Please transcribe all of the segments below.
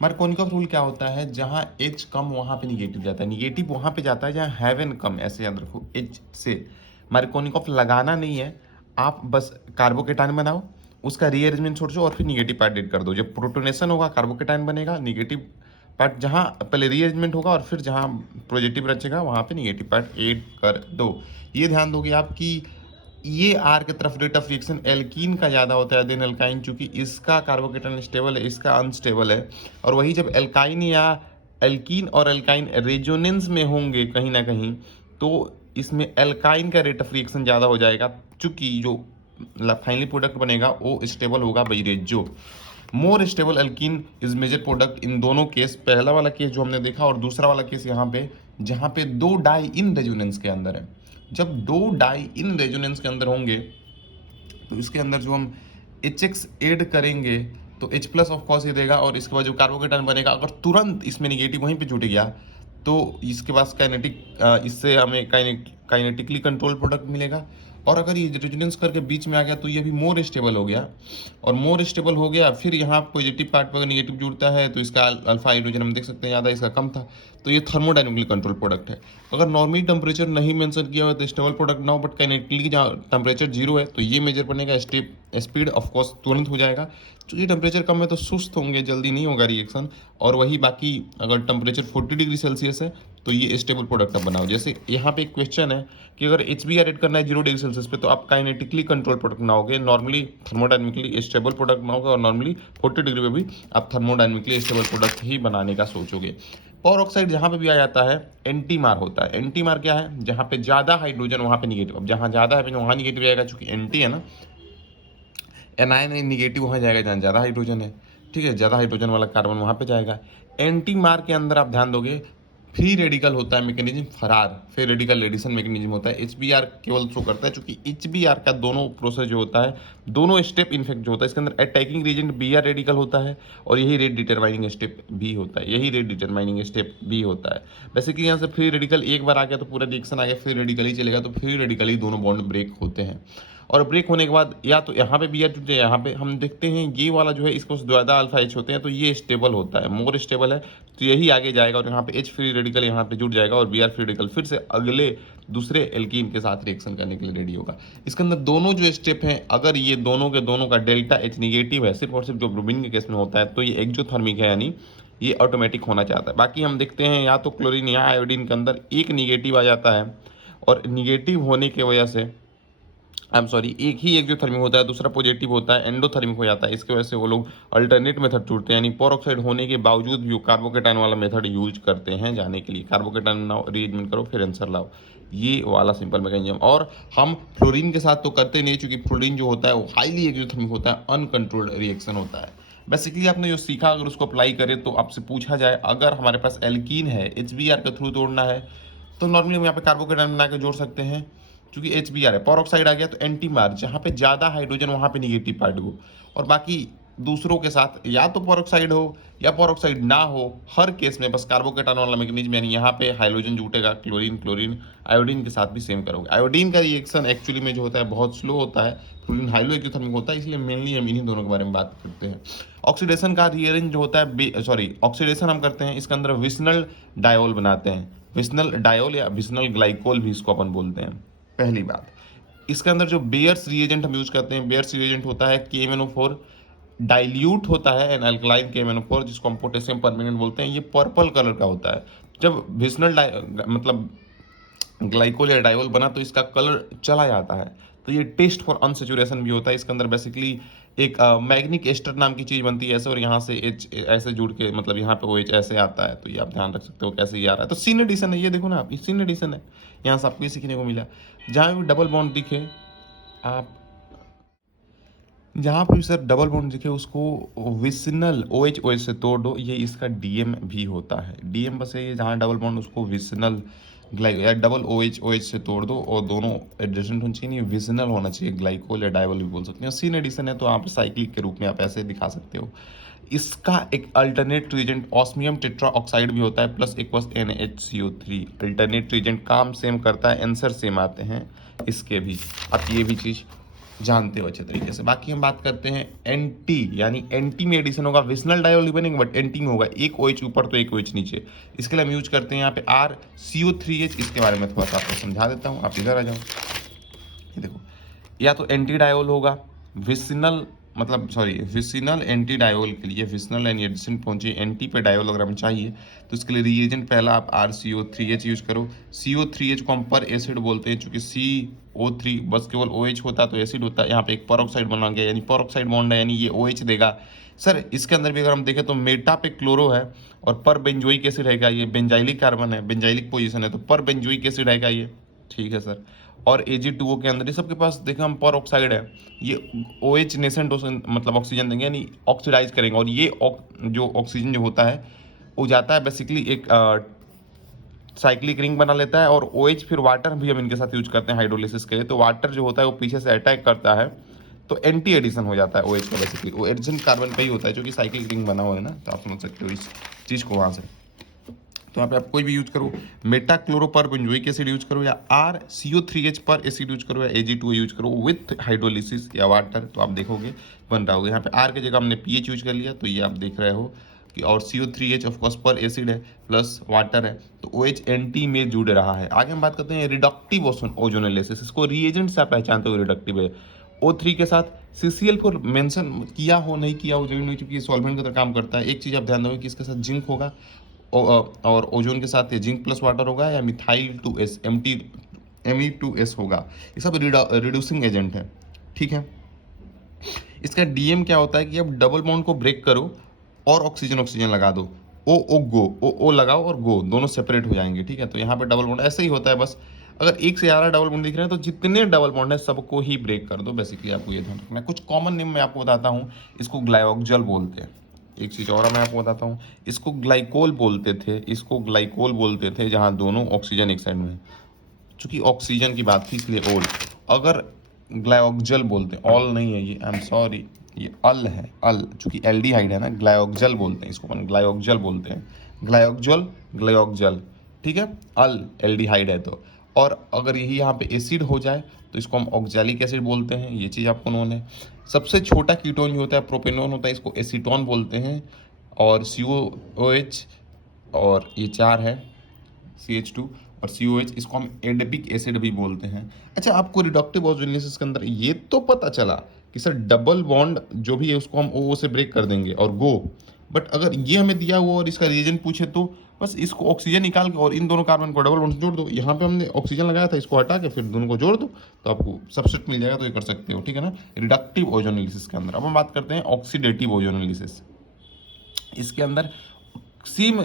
Markovnikov rule क्या होता है, जहाँ एच कम वहाँ पे निगेटिव जाता है, निगेटिव वहाँ पे जाता है जहाँ हैवन कम, ऐसे याद रखो एच से। मार्कोनिकॉफ लगाना नहीं है, आप बस कार्बोकेटाइन बनाओ, उसका रीअरेंजमेंट सोचो और फिर निगेटिव पार्ट ऐड कर दो। जब प्रोटोनेशन होगा कार्बोकेटाइन बनेगा, निगेटिव पार्ट जहाँ पहले रीअरेंजमेंट होगा और फिर जहाँ पॉजिटिव रचेगा वहाँ पे निगेटिव पार्ट ऐड कर दो। ये ध्यान दोगे आप कि ये आर की तरफ रेट ऑफ रिएक्शन एल्कीन का ज़्यादा होता है देन एल्काइन, चूंकि इसका कार्बोकेटाइन स्टेबल है, इसका अनस्टेबल है। और वही जब एल्काइन या एल्कीन और एल्काइन रेजोनेंस में होंगे कहीं ना कहीं, तो इसमें एल्काइन का रेट ऑफ रिएक्शन ज़्यादा हो जाएगा, चूंकि जो फाइनली प्रोडक्ट बनेगा वो स्टेबल होगा जो more stable alkene is major product in दोनों केस। पहला वाला केस जो हमने देखा और दूसरा वाला केस यहाँ पे, जहाँ पे दो डाई इन रेजोनेंस के अंदर है। जब दो डाई इन रेजोनेंस के अंदर होंगे तो इसके अंदर जो हम एच एक्स एड करेंगे तो H प्लस ऑफ कोर्स ये देगा, और इसके बाद जो कार्बोकेटाइन बनेगा अगर तुरंत इसमें निगेटिव वहीं पे जुट गया तो इसके पास काइनेटिक, इससे हमें काइनेटिकली कंट्रोल प्रोडक्ट मिलेगा। और अगर ये रेजोनेंस करके बीच में आ गया तो ये भी मोर स्टेबल हो गया, और मोर स्टेबल हो गया फिर यहाँ पॉजिटिव पार्ट पर निगेटिव जुड़ता है तो इसका अल्फा हाइड्रोजन हम देख सकते हैं ज़्यादा, इसका कम था, तो ये थर्मोडाइनमिकली कंट्रोल प्रोडक्ट है। अगर नॉर्मली टेम्परेचर नहीं मेंशन किया हुआ तो स्टेबल प्रोडक्ट ना हो, बट काइनेटिकली जहाँ टेम्परेचर जीरो है तो ये मेजर बनेगा, स्पीड ऑफ कोर्स तुरंत हो जाएगा। क्योंकि टेम्परेचर कम है तो सुस्त होंगे, जल्दी नहीं होगा रिएक्शन। और वही बाकी अगर टेम्परेचर 40 डिग्री सेल्सियस है तो ये स्टेबल प्रोडक्ट आप बनाओ। जैसे यहाँ पे एक क्वेश्चन है कि अगर एच बी आर एड करना है 0 डिग्री सेल्सियस पे तो आप काइनेटिकली कंट्रोल प्रोडक्ट बनाओगे, नॉर्मली थर्मोडाइनमिकली स्टेबल प्रोडक्ट बनाओगे, और नॉर्मली 40 डिग्री पे भी आप थर्मोडाइनमिकली स्टेबल प्रोडक्ट ही बनाने का सोचोगे। पावर ऑक्साइड जहाँ पे भी आ जाता है एंटी मार होता है। एंटी मार क्या है, जहाँ पे ज़्यादा हाइड्रोजन वहाँ पे निगेटिव, अब जहाँ ज़्यादा है वहाँ निगेटिव आएगा, चूंकि एंटी है ना, एनायन निगेटिव वहाँ जाएगा जहाँ ज़्यादा हाइड्रोजन है, ठीक है, ज़्यादा हाइड्रोजन वाला कार्बन वहाँ पे जाएगा। एंटी मार के अंदर आप ध्यान दोगे फ्री रेडिकल होता है मैकेनिज्म, फरार फ्री रेडिकल एडिशन मैकेनिज्म होता है। एच बी आर केवल थ्रो करता है, चूंकि एच बी आर का दोनों प्रोसेस जो होता है, दोनों स्टेप इनफेक्ट जो होता है इसके अंदर attacking reagent B R radical होता है, और यही रेट डिटरमाइनिंग स्टेप भी होता है, यही रेट डिटरमाइनिंग स्टेप भी होता है। बेसिकली यहाँ से फ्री रेडिकल एक बार आ गया तो पूरा रिएक्शन आ गया, फ्री रेडिकल ही चलेगा, तो फ्री रेडिकल ही दोनों बॉन्ड ब्रेक होते हैं। और ब्रेक होने के बाद या तो यहाँ पे बी आर जुड़ते हैं, यहाँ पे हम देखते हैं ये वाला जो है इसको ज़्यादा अल्फा एच होते हैं तो ये स्टेबल होता है, मोर स्टेबल है, तो यही आगे जाएगा और यहाँ पे एच फ्री रेडिकल यहाँ पे जुड़ जाएगा, और बी आर फ्री रेडिकल फिर से अगले दूसरे एल्कीन के साथ रिएक्शन करने के लिए रेडी होगा। इसके अंदर दोनों जो स्टेप हैं, अगर ये दोनों के दोनों का डेल्टा एच निगेटिव है सिर्फ और सिर्फ जो ब्रोमीन के केस में होता है, तो ये एक्जोथर्मिक है, यानी ये ऑटोमेटिक होना चाहता है। बाकी हम देखते हैं या तो क्लोरीन या आयोडीन के अंदर एक निगेटिव आ जाता है, और निगेटिव होने की वजह से आई एम सॉरी, एक ही एक्जोथर्मिक होता है, दूसरा पॉजिटिव होता है, एंडोथर्मिक हो जाता है। इसकी वजह से वो लोग अल्टरनेट मेथड चुनते हैं, यानी पेरोक्साइड होने के बावजूद भी वो कार्बोकेटाइन वाला मेथड यूज करते हैं जाने के लिए। कार्बोकेटाइन बनाओ, रीअरेंजमेंट करो, फिर आंसर लाओ, ये वाला सिंपल मैकेनिज्म। और हम फ्लोरीन के साथ तो करते नहीं, क्योंकि फ्लोरीन जो होता है वो हाईली एक्जोथर्मिक होता है, अनकंट्रोल्ड रिएक्शन होता है। बेसिकली आपने जो सीखा अगर उसको अप्लाई करें तो आपसे पूछा जाए अगर हमारे पास एल्कीन है, एच बी आर के थ्रू तोड़ना है, तो नॉर्मली हम यहाँ पे कार्बोकेटाइन बना के जोड़ सकते हैं, क्योंकि एच बी आर है। पेरोक्साइड आ गया तो एंटी मार, जहाँ पे ज़्यादा हाइड्रोजन वहाँ पे निगेटिव पार्ट हो, और बाकी दूसरों के साथ या तो पेरोक्साइड हो या पेरोक्साइड ना हो, हर केस में बस कार्बोकेटाइन वाला मैकेनिज्म, यानी यहाँ पे हाइड्रोजन जुटेगा, क्लोरीन क्लोरीन, आयोडीन के साथ भी सेम करोगे। आयोडीन का रिएक्शन एक्चुअली में जो होता है बहुत स्लो होता है, फ्लोरीन हाइलो एक्जोथर्मिक होता है, इसलिए मेनली हम इन्हीं दोनों के बारे में बात करते हैं। ऑक्सीडेशन का रीअरेंज जो होता है, सॉरी ऑक्सीडेशन हम करते हैं, इसके अंदर विस्नल डायोल बनाते हैं, विस्नल डायोल या विस्नल ग्लाइकोल भी इसको अपन बोलते हैं। पहली बात, इसके अंदर जो बेयर्स रिएजेंट हम यूज करते हैं, बेयर्स रिएजेंट होता है KMnO4, डाइल्यूट होता है एन अल्कलाइन KMnO4, जिसको हम पोटेशियम परमैंगनेट बोलते हैं, ये पर्पल कलर का होता है। जब विस्नल मतलब ग्लाइकोल या डायोल बना तो इसका कलर चला जाता है, तो ये टेस्ट फॉर अनसेचुरेशन भी होता है। इसके अंदर बेसिकली एक मैग्निक एस्टर नाम की चीज़ बनती है ऐसे, और यहाँ से एच ऐसे जुड़ के मतलब यहाँ पे ओ एच ऐसे आता है, तो ये आप ध्यान रख सकते हो कैसे ये आ रहा है। तो सीन एडिशन है, ये देखो ना आप, ये सीन एडिशन है, यहाँ से आपको ये सीखने को मिला। जहाँ भी डबल बॉन्ड दिखे आप, जहाँ पे भी सर डबल बॉन्ड दिखे उसको विसिनल OH से तोड़ दो, ये इसका DM भी होता है। DM बस ये जहाँ डबल बॉन्ड उसको विसिनल ग्लाइको या डबल OH से तोड़ दो, और दोनों एडजेसेंट होना चाहिए, नहीं विसिनल होना चाहिए, ग्लाइकोल या डाइवल भी बोल सकते हैं। सीन एडिशन है तो आप साइक्लिक के रूप में आप ऐसे दिखा सकते हो। इसका एक alternate reagent osmium tetra oxide भी होता है, plus aqueous NHCO3। Alternate reagent काम सेम करता है, आंसर सेम आते हैं इसके भी, आप ये भी चीज़ जानते हो अच्छे तरीके से। बाकी हम बात करते हैं एंटी, यानी एंटी में एडिशन होगा, विस्नल डायोल नहीं बनेगा बट एंटी में होगा, एक OH ऊपर तो एक OH नीचे। इसके लिए हम यूज करते हैं यहाँ पे RCO3H। इसके बारे में थोड़ा सा आपको समझा देता हूँ, आप इधर आ जाओ। ये देखो, या तो एंटी डायोल होगा, विसिनल मतलब सॉरी विसिनल एंटी डायोल के लिए विसिनल एंड एडिशन पहुंचे एंटी पे डायोल अगर हमें चाहिए तो इसके लिए रिएजेंट पहला आप RCO3H यूज करो। CO3H को हम पर एसिड बोलते हैं, चूंकि CO3 बस केवल OH होता तो एसिड होता, यहाँ पे एक परऑक्साइड बना गया, यानी परऑक्साइड बॉन्ड है, यानी ये OH देगा। सर इसके अंदर भी अगर हम देखें तो मेटा पे क्लोरो है और पर बेंजोइक एसिड रहेगा, ये बेंजाइलिक कार्बन है, बेंजाइलिक पोजीशन है, तो पर बेंजोइक एसिड रहेगा ये, ठीक है सर। और Ag2O के अंदर ये सबके पास देखा हम पर ऑक्साइड है, ये OH नेसेंट मतलब ऑक्सीजन देंगे, यानी ऑक्सीडाइज करेंगे, और ये जो ऑक्सीजन जो होता है वो जाता है बेसिकली एक साइक्लिक रिंग बना लेता है, और OH फिर वाटर भी हम इनके साथ यूज करते हैं हाइड्रोलिसिस के लिए, तो वाटर जो होता है वो पीछे से अटैक करता है, तो एंटी एडिशन हो जाता है OH का। बेसिकली वो एडिशन कार्बन का ही होता है जो कि साइक्लिक रिंग बना हुआ है ना, तो आप समझ सकते हो इस चीज़ को वहाँ से। तो यहाँ पे आप कोई भी यूज करो, मेटा क्लोरो पर बेंजोइक एसिड यूज करो, या RCO3H पर एसिड यूज करो, या Ag2O यूज करो विथ हाइड्रोलिसिस या वाटर, तो आप देखोगे बन रहा होगा। यहाँ पे R की जगह हमने PH यूज कर लिया, तो ये आप देख रहे हो कि, और CO3H ऑफकोर्स पर एसिड है प्लस वाटर है, तो OH एंटी में जुड़ रहा है। आगे हम बात करते हैं रिडक्टिव ओजोनोलिसिस। इसको रिएजेंट से आप पहचानते हो रिडक्टिव है। O3 के साथ CCl4 मेंशन किया हो नहीं किया हो जरूरी नहीं, क्योंकि सॉल्वेंट की तरह काम करता है। एक चीज़ आप ध्यान दोगे कि इसके साथ जिंक होगा, और ओजोन के साथ ये जिंक प्लस वाटर होगा, या मिथाइल 2S Me2S होगा। ये सब रिड्यूसिंग एजेंट है, ठीक है। इसका DM क्या होता है कि अब डबल बॉन्ड को ब्रेक करो और ऑक्सीजन ऑक्सीजन लगा दो, O गो, O लगाओ और गो, दोनों सेपरेट हो जाएंगे, ठीक है। तो यहाँ पे डबल बॉन्ड ऐसे ही होता है, बस अगर एक से ज़्यादा डबल बॉन्ड दिख रहे हैं तो जितने डबल बॉन्ड है सबको ही ब्रेक कर दो। बेसिकली आपको ये ध्यान रखना है। कुछ कॉमन नेम मैं आपको बताता हूँ, इसको ग्लाइकोजल बोलते हैं। एक चीज़ और मैं आपको बताता हूँ, इसको ग्लाइकोल बोलते थे, इसको ग्लाइकोल बोलते थे, जहाँ दोनों ऑक्सीजन एक साइड में है। चूंकि ऑक्सीजन की बात थी इसलिए ओल। अगर ग्लाइकोजल बोलते हैं, ऑल नहीं है ये, आई एम सॉरी, ये अल है, अल, चूंकि एल्डिहाइड है ना, ग्लाइकोजल बोलते हैं इसको, अपन ग्लाइकोजल बोलते हैं, ग्लाइकोजल ग्लाइकोजल, ठीक है। अल एल्डिहाइड है तो, और अगर यही यहाँ पे एसिड हो जाए तो इसको हम ऑक्जेलिक एसिड बोलते हैं, ये चीज़ आपको नोन है। सबसे छोटा कीटोन जो होता है प्रोपेनोन होता है, इसको एसीटोन बोलते हैं। और COOH, और ये 4 है CH2 और COH, इसको हम एडेपिक एसिड भी बोलते हैं। अच्छा, आपको रिडक्टिव ओजोलिसिस के अंदर ये तो पता चला कि सर डबल बॉन्ड जो भी है उसको हम O से ब्रेक कर देंगे और गो, बट अगर ये हमें दिया हुआ और इसका रिएजेंट पूछे तो बस इसको ऑक्सीजन निकाल के और इन दोनों कार्बन को डबल बॉन्ड से जोड़ दो। यहाँ पे हमने ऑक्सीजन लगाया था, इसको हटा के फिर दोनों को जोड़ दो तो आपको सबसेट मिल जाएगा, तो ये कर सकते हो, ठीक है ना, रिडक्टिव ओजोलिसिस के अंदर। अब हम बात करते हैं ऑक्सीडेटिव ओजोलिसिस। इसके अंदर सेम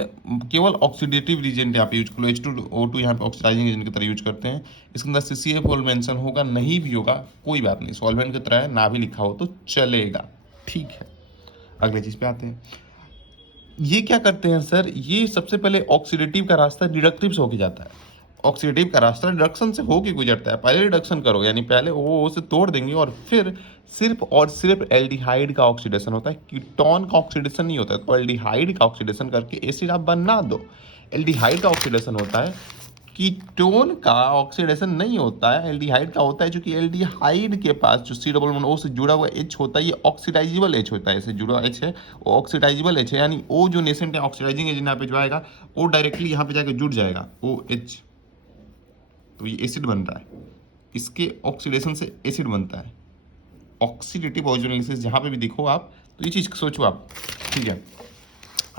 केवल ऑक्सीडेटिव रीजेंट यहाँ पे यूज करो, H2O2 यहाँ पे ऑक्सीडाइजिंग एजेंट की तरह यूज करते हैं। इसके अंदर CCl4 मेंशन होगा, नहीं भी होगा कोई बात नहीं, सॉल्वेंट की तरह है, ना भी लिखा हो तो चलेगा, ठीक है। अगले चीज पे आते हैं, ये क्या करते हैं सर, ये सबसे पहले ऑक्सीडेटिव का रास्ता रिडक्टिव से होके जाता है। ऑक्सीडेटिव का रास्ता रिडक्शन से होके गुजरता है। पहले रिडक्शन करो, यानी पहले ओ से तोड़ देंगे और फिर सिर्फ और सिर्फ एल्डिहाइड का ऑक्सीडेशन होता है, कीटोन का ऑक्सीडेशन नहीं होता है। तो एल्डिहाइड का ऑक्सीडेशन करके एसिड आप बना दो। एल्डिहाइड का ऑक्सीडेशन होता है, कीटोन का ऑक्सीडेशन नहीं होता है, एल्डिहाइड का होता है। क्योंकि एल्डिहाइड के पास जो C डबल से जुड़ा हुआ H होता है, ये ऑक्सीडाइजेबल H होता है, इससे जुड़ा H है वो ऑक्सीडाइजेबल H है, यानी O जो नेसेंट है ऑक्सीडाइजिंग एजेंट यहाँ पे जो आएगा वो डायरेक्टली यहाँ पे जाकर जुड़ जाएगा OH, तो ये एसिड बन रहा है, इसके ऑक्सीडेशन से एसिड बनता है। ऑक्सीडेटिव ओजोलिसिस जहाँ पे भी देखो आप, तो ये चीज़ सोचो आप, ठीक है।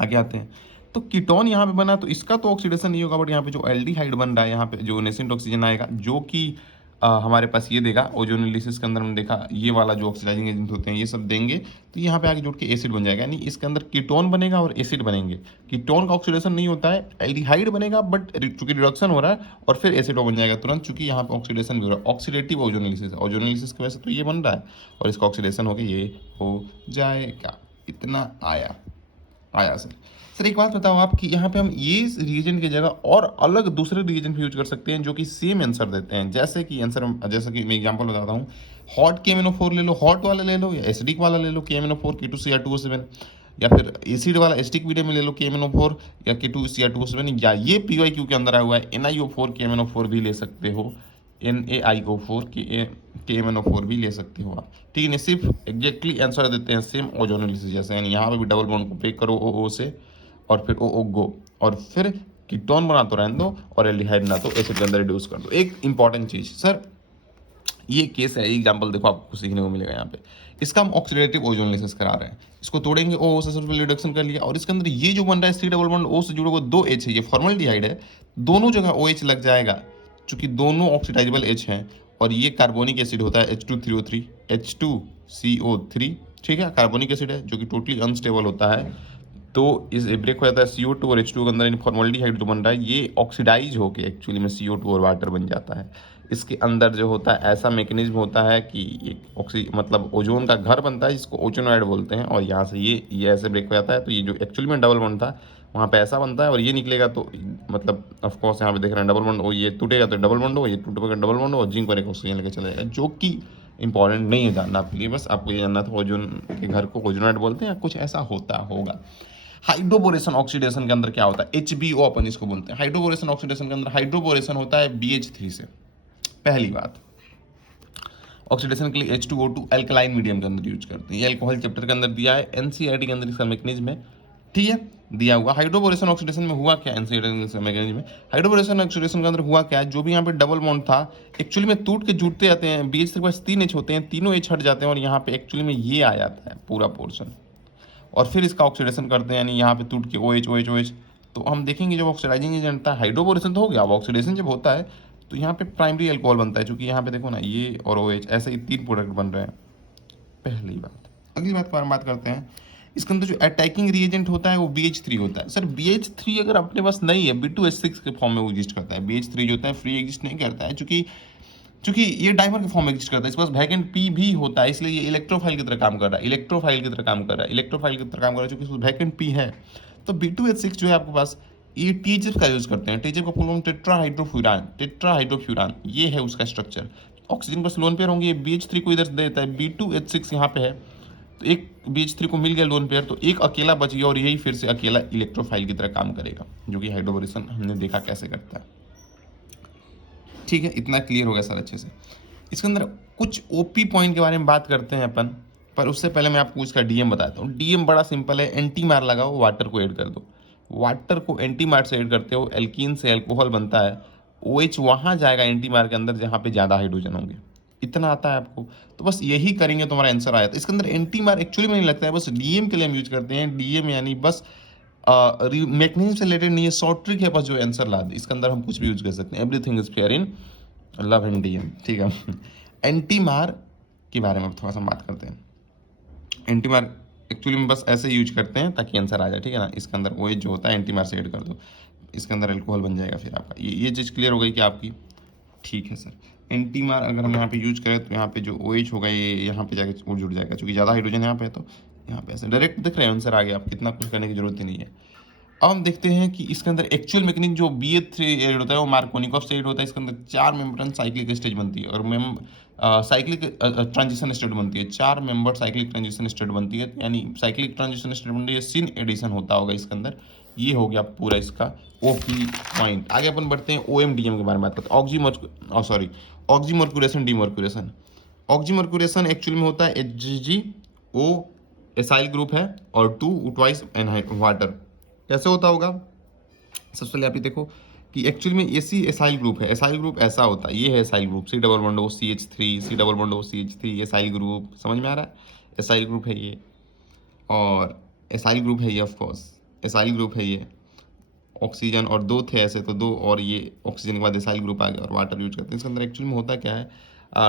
आगे आते हैं, तो कीटोन यहाँ पे बना तो इसका तो ऑक्सीडेशन नहीं होगा, बट यहाँ पे जो एल्डिहाइड बन रहा है, यहाँ पे जो नेसेंट ऑक्सीजन आएगा जो कि हमारे पास ये देगा। ओजोनोलिसिस के अंदर हमने देखा ये वाला जो ऑक्सीडाइजिंग एजेंट होते हैं ये सब देंगे, तो यहाँ पे आगे जुड़ के एसिड बन जाएगा, यानी इसके अंदर कीटोन बनेगा और एसिड बनेंगे। कीटोन का ऑक्सीडेशन नहीं होता है, एल्डिहाइड बनेगा, बट चूंकि रिडक्शन हो रहा है और फिर एसिड बन जाएगा तुरंत, चूंकि यहाँ पे ऑक्सीडेशन भी हो रहा है। ऑक्सीडेटिव ओजोनोलिसिस है, ओजोनोलिसिस की वजह से तो ये बन रहा है और इसका ऑक्सीडेशन होकर ये हो जाएगा। इतना आया सर। सर एक बात बताओ आप कि यहाँ पे हम ये रिएजेंट की जगह और अलग दूसरे रिएजेंट भी यूज कर सकते हैं जो कि सेम आंसर देते हैं। जैसे कि मैं एग्जांपल बताता हूँ, हॉट KMnO4 ले लो, हॉट वाला ले लो, या एसिडिक वाला ले लो KMnO4 K2Cr2O7, या फिर एसिड वाला एसिडिक मीडियम में ले लो KMnO4 या K2Cr2O7, या ये PYQ के अंदर आया हुआ है NiO4 KMnO4 भी ले सकते हो। NaIO4 KMnO4 भी ले सकते हो आप, ठीक है। सिर्फ एग्जैक्टली आंसर देते हैं सेम ओजोनोलिसिस जैसे, यानी यहाँ पे भी डबल बॉन्ड को ब्रेक करो OO से और फिर OO गो, और फिर कीटोन बना तो रहने दो और एल्डिहाइड ना तो एसिड के अंदर रिड्यूस कर दो। एक इंपॉर्टेंट चीज सर, ये केस है, एग्जांपल देखो आपको सीखने को मिलेगा यहाँ पे, इसका हम ऑक्सीडेटिव ओजोनोलिसिस करा रहे हैं, इसको तोड़ेंगे ओ से सल्फर रिडक्शन कर लिया, और इसके अंदर ये जो बन रहा है सी डबल बॉन्ड ओ से जुड़े हुए 2 H है, ये फॉर्मल्डिहाइड है, दोनों जगह OH लग जाएगा चूंकि दोनों ऑक्सीडाइजेबल H हैं, और ये कार्बोनिक एसिड होता है H2CO3 H2CO3, ठीक है, कार्बोनिक एसिड है जो कि टोटली अनस्टेबल होता है। तो इस ब्रेक हो जाता है CO2 और H2 के अंदर फॉर्मल्डिहाइड जो बन रहा है ये ऑक्सीडाइज होकर एक्चुअली में CO2 और वाटर बन जाता है। इसके अंदर जो होता है ऐसा मैकेनिज्म होता है कि एक मतलब ओजोन का घर बनता है जिसको ओजोनॉइड बोलते हैं, और यहाँ से ये ऐसे ब्रेक हो जाता है, तो ये जो एक्चुअली में डबल बॉन्ड था वहाँ पे ऐसा बनता है, और ये निकलेगा तो मतलब ऑफकोर्स यहाँ पे देख रहे हैं डबल बॉन्ड, और ये टूटेगा तो डबल बॉन्ड हो, ये टूटेगा डबल बॉन्ड हो, और जिंक और एक ऑक्सीजन लेकर चला जाएगा, जो कि इंपॉर्टेंट नहीं है जानना आपके लिए, बस आपको ये जानना था ओजोन के घर को ओजोनॉइड बोलते हैं या कुछ ऐसा होता होगा। हाइड्रोबोरेशन ऑक्सीडेशन के अंदर क्या होता है, HBO अपन इसको बोलते हैं। हाइड्रोबोरेशन ऑक्सीडेशन के अंदर हाइड्रोबोरेशन होता है BH3 से। पहली बात, ऑक्सीडेशन के लिए H2O2 एल्कलाइन मीडियम के अंदर यूज करते हैं, ये अल्कोहल चैप्टर के अंदर दिया है, NCERT के अंदर इसका मैकेनिज्म है, ठीक है, दिया हुआ। हाइड्रोबोरेशन ऑक्सीडेशन में हुआ क्या, NCERT के मैकेनिज्म में हाइड्रोबोरेशन ऑक्सीडेशन के अंदर हुआ क्या, जो भी यहाँ पे डबल बॉन्ड था एक्चुअली में टूट के जुड़ते जाते हैं, BH3 के पास 3 H होते हैं, तीनों H हट जाते हैं, और यहाँ पे एक्चुअली में ये आ जाता है पूरा पोर्शन, और फिर इसका ऑक्सीडेशन करते हैं, यानी यहाँ पे टूट के OH। तो हम देखेंगे जब ऑक्सीडाइजिंग एजेंट था, हाइड्रोबोरेशन तो हो गया, अब ऑक्सीडेशन जब होता है तो यहाँ पे प्राइमरी अल्कोहल बनता है, क्योंकि यहाँ पे देखो ना ये और OH ऐसे ही 3 प्रोडक्ट बन रहे हैं। पहली बात। अगली बात पर हम बात करते हैं, इसके अंदर जो अटैकिंग रिएजेंट होता है वो BH3 होता है। सर BH3 अगर अपने पास नहीं है, B2H6 के फॉर्म में वो एग्जिस्ट करता है, BH3 जो होता है फ्री एग्जिस्ट नहीं करता है, चूंकि ये डाइमर के फॉर्म में एग्जिस्ट करता है, इसके पास वैकेंट P भी होता है, इसलिए ये इलेक्ट्रोफाइल की तरह काम कर रहा है, चूंकि इसमें वैकेंट P है। तो B2H6 जो है आपके पास, ये THF का यूज करते हैं, THF का फुल फॉर्म टेट्राहाइड्रोफ्यूरान, ये है उसका स्ट्रक्चर। ऑक्सीजन पर लोन पेयर होंगे, BH3 को इधर से दे देता है, B2H6 यहाँ पे है, तो एक BH3 को मिल गया लोन पेयर, तो एक अकेला बच गया, और यही फिर से अकेला इलेक्ट्रोफाइल की तरह काम करेगा, जो कि हाइड्रोबोरेशन हमने देखा कैसे करता है, ठीक है। इतना क्लियर हो गया सर अच्छे से। इसके अंदर कुछ OP पॉइंट के बारे में बात करते हैं अपन, पर उससे पहले मैं आपको इसका DM बताता हूँ। DM बड़ा सिंपल है, एंटी मार लगाओ, वाटर को ऐड कर दो, वाटर को एंटी मार से ऐड करते हो, एल्कीन से अल्कोहल बनता है, OH वहाँ जाएगा एंटी मार के अंदर जहाँ पे ज़्यादा हाइड्रोजन होंगे, इतना आता है आपको। तो बस यही करेंगे तो हमारा आंसर आया था। इसके अंदर एंटी मार एक्चुअली में नहीं लगता है, बस DM के लिए हम यूज करते हैं। DM यानी बस मैकेनिज्म से रिलेटेड नहीं है, शॉर्ट ट्रिक है बस जो आंसर ला दे। इसके अंदर हम कुछ भी यूज कर सकते हैं, everything is fair in love and DM, ठीक है। एंटी मार के बारे में थोड़ा सा बात करते हैं। एंटी मार एक्चुअली में बस ऐसे यूज करते हैं ताकि आंसर आ जाए, ठीक है ना। इसके अंदर OH जो होता है एंटी मार से ऐड कर दो, इसके अंदर अल्कोहल बन जाएगा फिर आपका, ये चीज़ क्लियर हो गई कि आपकी, ठीक है सर। एंटी मार अगर हम यहाँ पे यूज करें तो यहाँ पे जो OH होगा ये यहाँ पे जाके जुड़ जाएगा, क्योंकि ज़्यादा हाइड्रोजन यहाँ पे है, तो यहाँ पे ऐसे डायरेक्ट दिख रहे हैं आंसर आ गया, आप कितना कुछ करने की जरूरत ही नहीं है। अब हम देखते हैं कि इसके अंदर एक्चुअल मैकेनिज्म जो BH3 एड होता है वो मार्कोनिकॉफ से एड होता है। इसके अंदर 4 मेंबर साइक्लिक स्टेज बनती है, और साइक्लिक ट्रांजिशन स्टेट बनती है, 4 मेंबर साइक्लिक ट्रांजिशन स्टेट बनती है, यानी साइक्लिक ट्रांजिशन स्टेट बनती है, सिन एडिशन होता होगा इसके अंदर। ये हो गया पूरा इसका OP पॉइंट। आगे अपन बढ़ते हैं OMDM के बारे में बात करते हैं। Oxymercuration demercuration. ऑक्सीमर्क्यूरेशन एक्चुअली में होता है HgO एसाइल ग्रुप है और 2 ट्वाइस वाटर। कैसे होता होगा, सबसे पहले आप ये देखो कि एक्चुअली में एसाइल ग्रुप है, एसाइल ग्रुप ऐसा होता है, ये है acyl group, C double bond O CH3, C double bond O CH3, acyl group, समझ में आ रहा है, एसाइल ग्रुप है ये, और एसाइल ग्रुप है ये, ऑफकोर्स एसाइल ग्रुप है ये। ऑक्सीजन और 2 थे ऐसे, तो 2 और ये ऑक्सीजन के बाद एसाइल ग्रुप आ गया, और वाटर यूज करते हैं। इसके अंदर एक्चुअली में होता क्या है,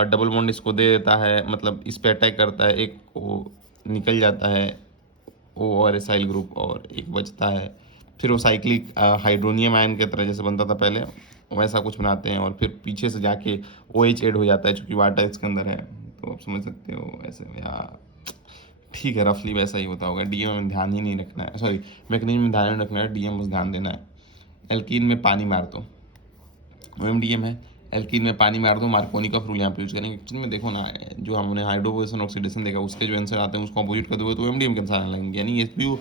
डबल बॉन्ड इसको दे देता है, मतलब इस पर अटैक करता है, एक को निकल जाता है O और एसाइल ग्रुप, और एक बचता है, फिर वो साइक्लिक हाइड्रोनियम आयन की तरह जैसे बनता था पहले वैसा कुछ बनाते हैं, और फिर पीछे से जाके OH ऐड हो जाता है, चूँकि वाटर इसके अंदर है, तो आप समझ सकते हो ऐसे, या ठीक है रफली वैसा ही होता होगा। DM में ध्यान ही नहीं रखना है, सॉरी मैकेनिज्म में ध्यान नहीं रखना है, DM बस ध्यान देना है। एल्कीन में पानी मार दो, OMDM है, एल्कीन में पानी मार दो, मार्कोनिकॉफ रूल यहाँ पे यूज करेंगे। एक्चुअली में देखो ना, जो हमने हाइड्रोबोरेशन ऑक्सीडेशन देखा उसके जो आंसर आते हैं उसको अपोजिट कर दोगे तो OMDM के आंसर आने लगेंगे, यानी SBO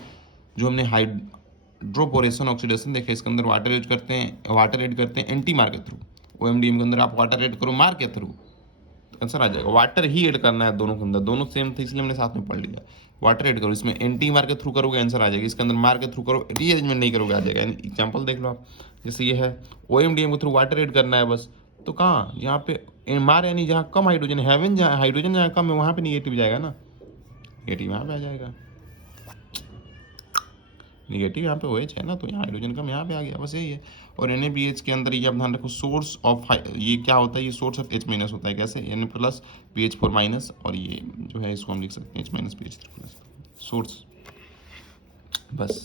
जो हमने हाइड्रोबोरेशन ऑक्सीडेशन देखे इसके अंदर वाटर यूज करते हैं, वाटर ऐड करते हैं एंटी मार के थ्रू, OMDM के अंदर आप वाटर ऐड करो मार के थ्रू, तो आंसर आ जाएगा। वाटर ही ऐड करना है दोनों के अंदर, दोनों सेम थे इसलिए हमने साथ में पढ़ लिया। वाटर ऐड करो, इसमें एंटी मार के थ्रू करोगे आंसर आ जाएगा, इसके अंदर मार के थ्रू करो, रीअरेंजमेंट नहीं करोगे आ जाएगा। एग्जाम्पल देख लो आप, जैसे ये है OMDM के थ्रू वाटर ऐड करना है बस, तो कहाँ यहाँ पे मार यानी जहाँ कम हाइड्रोजन, हेवन जहाँ हाइड्रोजन जहाँ कम है वहाँ पे निगेटिव जाएगा ना, निगेटिव यहाँ पे आ जाएगा। निगेटिव यहाँ पे OH है ना, तो यहाँ हाइड्रोजन कम यहाँ पे आ गया, बस यही है। और NaBH के अंदर ये आप ध्यान रखो, सोर्स ऑफ ये क्या होता है, ये सोर्स ऑफ H माइनस होता है। कैसे? Na प्लस PH4 माइनस, और ये जो है इसको हम लिख सकते हैं H minus PH3 plus, source, बस।